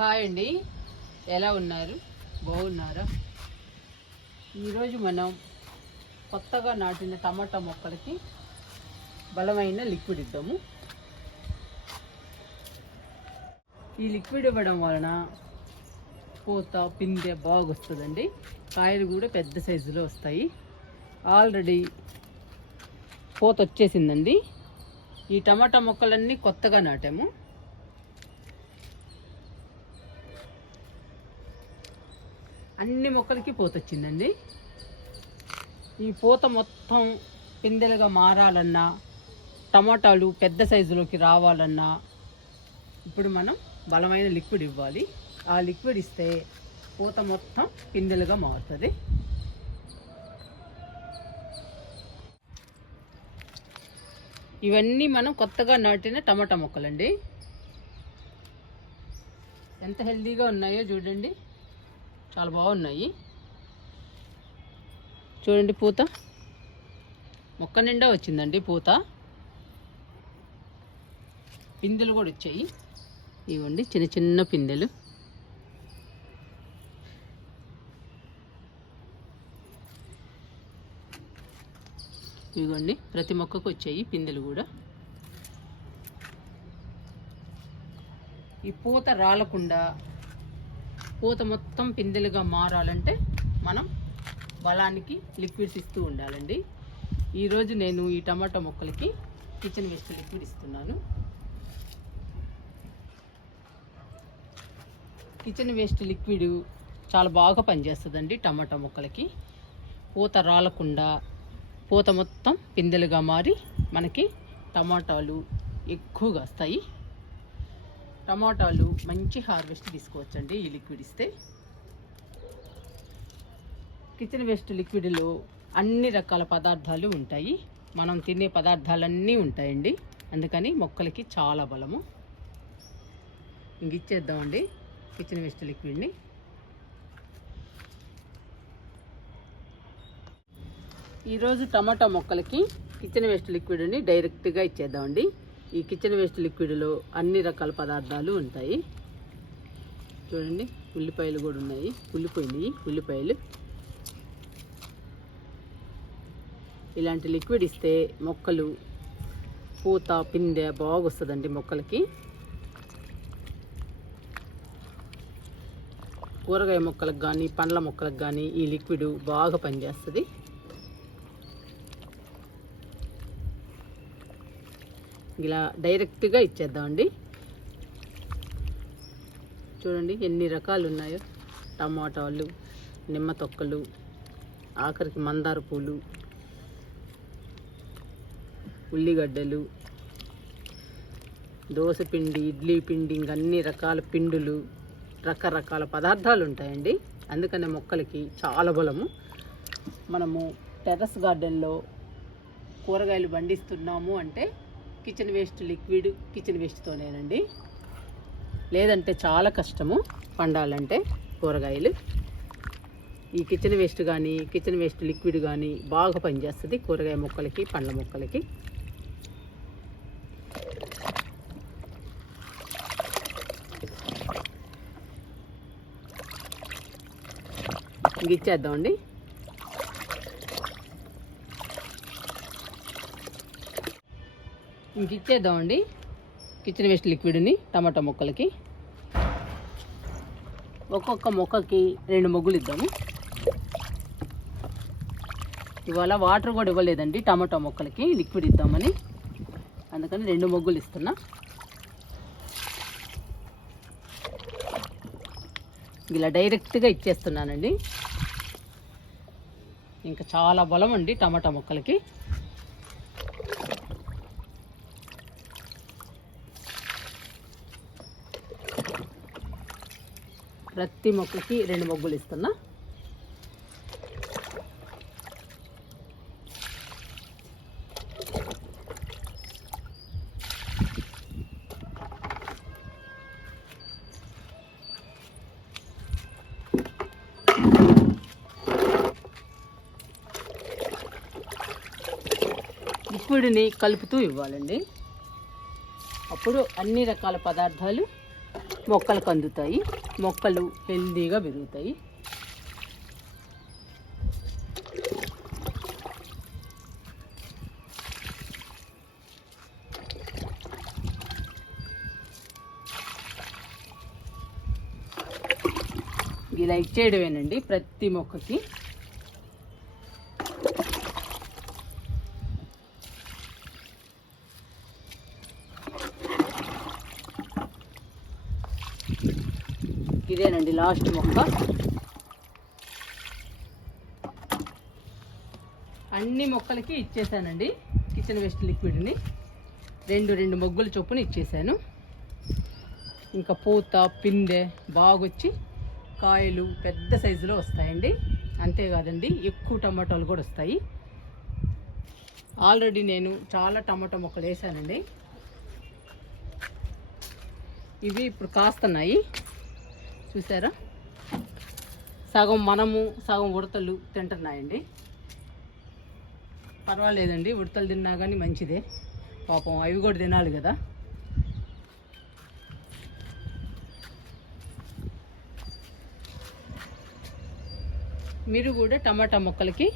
Hi అండి, ఎలా ఉన్నారు? బాగున్నారా? ఈరోజు మనం కొత్తగా నాటిన టమాటా మొక్కలకి బలమైన లిక్విడ్ ఇద్దాము. ఈ లిక్విడ్ ఇవ్వడం వలన పూత పిందె బాగా వస్తుందండి. కాయలు కూడా పెద్ద సైజులో వస్తాయి. ఆల్రెడీ పూత వచ్చేసిందండి. ఈ టమాటా మొక్కలన్నీ కొత్తగా నాటాము. అన్ని మొక్కలకి పూత వచ్చిందండి. ఈ పూత మొత్తం పిందెలుగా మారాలన్నా, టమాటాలు పెద్ద సైజులోకి రావాలన్నా ఇప్పుడు మనం బలమైన లిక్విడ్ ఇవ్వాలి. ఆ లిక్విడ్ ఇస్తే పూత మొత్తం పిందెలుగా మారుతుంది. ఇవన్నీ మనం కొత్తగా నాటిన టమాటా మొక్కలండి. ఎంత హెల్దీగా ఉన్నాయో చూడండి, చాలా బాగున్నాయి. చూడండి, పూత మొక్క నిండా వచ్చిందండి. పూత పిందెలు కూడా వచ్చాయి. ఇవ్వండి, చిన్న చిన్న పిందెలు. ఇవ్వండి, ప్రతి మొక్కకు వచ్చాయి పిందెలు కూడా. ఈ పూత రాలకుండా పూత మొత్తం పిందెలుగా మారాలంటే మనం బలానికి లిక్విడ్స్ ఇస్తూ ఉండాలండి. ఈరోజు నేను ఈ టమాటా మొక్కలకి కిచెన్ వేస్ట్ లిక్విడ్ ఇస్తున్నాను. కిచెన్ వేస్ట్ లిక్విడ్ చాలా బాగా పనిచేస్తుందండి టమాటా మొక్కలకి. పూత రాలకుండా పూత మొత్తం పిందెలుగా మారి మనకి టమాటాలు ఎక్కువగా వస్తాయి. టమాటాలు మంచి హార్వెస్ట్ తీసుకోవచ్చండి ఈ లిక్విడ్ ఇస్తే. కిచెన్ వేస్ట్ లిక్విడ్లో అన్ని రకాల పదార్థాలు ఉంటాయి. మనం తినే పదార్థాలన్నీ ఉంటాయండి. అందుకని మొక్కలకి చాలా బలము. ఇంక ఇచ్చేద్దామండి కిచెన్ వేస్ట్ లిక్విడ్ని. ఈరోజు టమాటా మొక్కలకి కిచెన్ వేస్ట్ లిక్విడ్ని డైరెక్ట్గా ఇచ్చేద్దామండి. ఈ కిచెన్ వేస్ట్ లిక్విడ్లో అన్ని రకాల పదార్థాలు ఉంటాయి. చూడండి, ఉల్లిపాయలు కూడా ఉన్నాయి. ఉల్లిపోయినాయి ఉల్లిపాయలు. ఇలాంటి లిక్విడ్ ఇస్తే మొక్కలు పూత పిందె బాగా వస్తుందండి మొక్కలకి. కూరగాయ మొక్కలకు కానీ పండ్ల మొక్కలకు కానీ ఈ లిక్విడ్ బాగా పనిచేస్తుంది. ఇలా డైరెక్ట్గా ఇచ్చేద్దామండి. చూడండి ఎన్ని రకాలు ఉన్నాయో. టమాటాలు, నిమ్మ తొక్కలు, ఆఖరికి మందార పూలు, ఉల్లిగడ్డలు, దోశ పిండి, ఇడ్లీ పిండి, ఇంక అన్ని రకాల పిండులు, రకరకాల పదార్థాలు ఉంటాయండి. అందుకనే మొక్కలకి చాలా బలము. మనము టెర్రస్ గార్డెన్లో కూరగాయలు పండిస్తున్నాము అంటే కిచెన్ వేస్ట్ లిక్విడ్, కిచెన్ వేస్ట్తోనేనండి. లేదంటే చాలా కష్టము పండాలంటే కూరగాయలు. ఈ కిచెన్ వేస్ట్ కానీ కిచెన్ వేస్ట్ లిక్విడ్ కానీ బాగా పనిచేస్తుంది కూరగాయ మొక్కలకి పండ్ల మొక్కలకి. ఇంక ఇచ్చేద్దామండి. ఇంక ఇచ్చేద్దామండి కిచెన్ వేస్ట్ లిక్విడ్ని టమాటా మొక్కలకి. ఒక్కొక్క మొక్కకి 2 మొగ్గులు ఇద్దాము. ఇవాళ వాటర్ కూడా ఇవ్వలేదండి టమాటా మొక్కలకి, లిక్విడ్ ఇద్దామని. అందుకని 2 మొగ్గులు ఇస్తున్నా. ఇలా డైరెక్ట్గా ఇచ్చేస్తున్నానండి. ఇంకా చాలా బలం అండి టమాటా మొక్కలకి. ప్రతి మొక్కకి 2 మొగ్గులు ఇస్తున్నా. లిక్విడ్ని కలుపుతూ ఇవ్వాలండి. అప్పుడు అన్ని రకాల పదార్థాలు మొక్కలకు అందుతాయి, మొక్కలు హెల్దీగా పెరుగుతాయి. ఇలా ఇచ్చేయడమేనండి ప్రతి మొక్కకి. ఇదేనండి లాస్ట్ మొక్క. అన్ని మొక్కలకి ఇచ్చేసానండి కిచెన్ వేస్ట్ లిక్విడ్ని. రెండు మొగ్గుల చొప్పున ఇచ్చేసాను. ఇంకా పూత పిందె బాగొచ్చి కాయలు పెద్ద సైజులో వస్తాయండి. అంతేకాదండి ఎక్కువ టమాటాలు కూడా వస్తాయి. ఆల్రెడీ నేను చాలా టమాటా మొక్కలు వేసానండి. ఇవి ఇప్పుడు కాస్తున్నాయి, చూసారా? సగం మనము సగం ఉడతలు తింటున్నాయండి. పర్వాలేదండి, ఉడతలు తిన్నా కానీ మంచిదే, పాపం అవి కూడా తినాలి కదా. మీరు కూడా టమాటా మొక్కలకి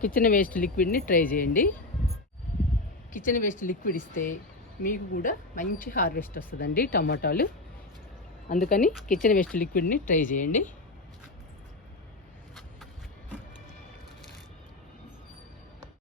కిచెన్ వేస్ట్ లిక్విడ్ని ట్రై చేయండి. కిచెన్ వేస్ట్ లిక్విడ్ ఇస్తే మీకు కూడా మంచి హార్వెస్ట్ వస్తుందండి టమాటాలు. అందుకని కిచెన్ వేస్ట్ లిక్విడ్ని ట్రై చేయండి.